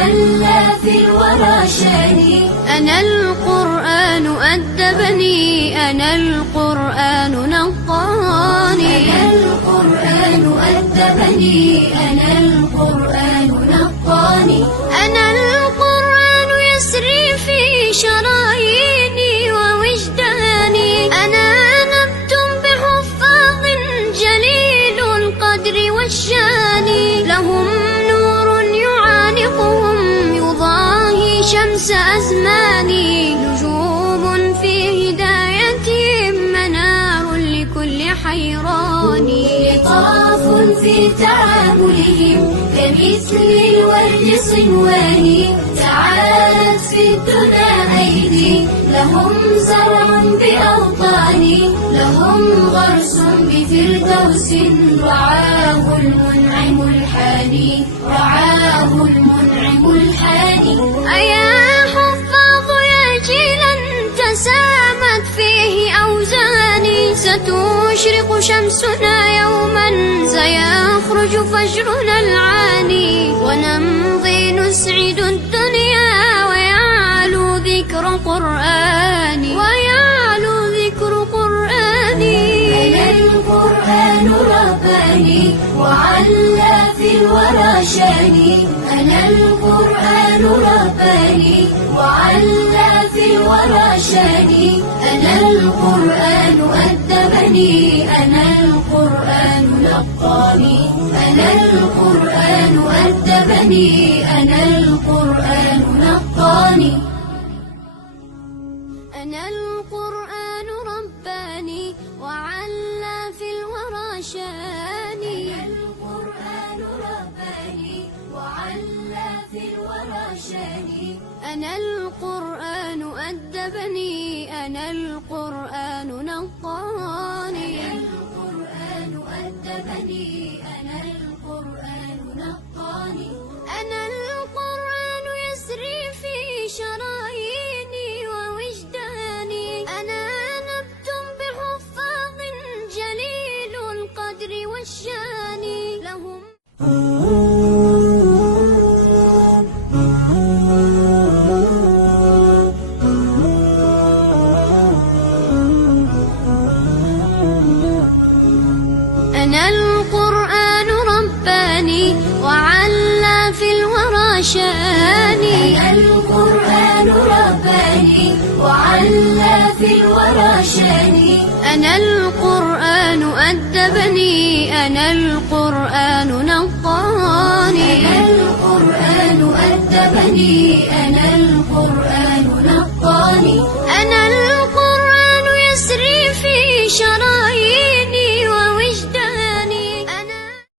وعلى في الورى شاني. أنا القرآن أدبني، أنا القرآن نقاني. أنا القرآن أدبني، أنا القرآن نقاني. أنا القرآن يسري في شراييني ووجداني. أنا نبت بحفاظ جليل القدر والشان، لهم نور يعانقهم يضاهي شمس أزماني. نجوم في هدايتهم منار لكل حيران. لطاف في تعاملهم كمثل الورد صنوان. تعالت في الدنا أيدي لهم زرع بأوطاني. لهم غرس بفردوس رعاه المنعم الحاني، رعاه المنعم الحاني. أيا حفاظ يا جيلا تسامت فيه أوزاني. ستشرق شمسنا يوما سيخرج فجرنا العاني. ونمضي نسعد الدنيا ويعلو ذكر قرآني، ويعلو ذكر قرآني. أنا القرآن رباني وعلى في الورى شاني. أنا القرآن رباني وعلى في الورى شاني. أنا القرآن أدبني، أنا القرآن نقاني. أنا القرآن أدبني، أنا القرآن نقاني. أنا القرآن رباني وعلى في الورى شاني. أنا القرآن رباني وعلى في الورى شاني. أنا القرآن أدبني، أنا القرآن نقاني. أنا القرآن أدبني، أنا القرآن نقاني. أنا القرآن يسري في شراييني ووجداني. أنا نبت بحفاظ جليل القدر والشان، لهم أنا القرآن رباني وعلى في الورى شاني. أنا القرآن رباني وعلى في الورى شاني. أنا القرآن أدبني، أنا القرآن نقاني. أنا القرآن أدبني، أنا القرآن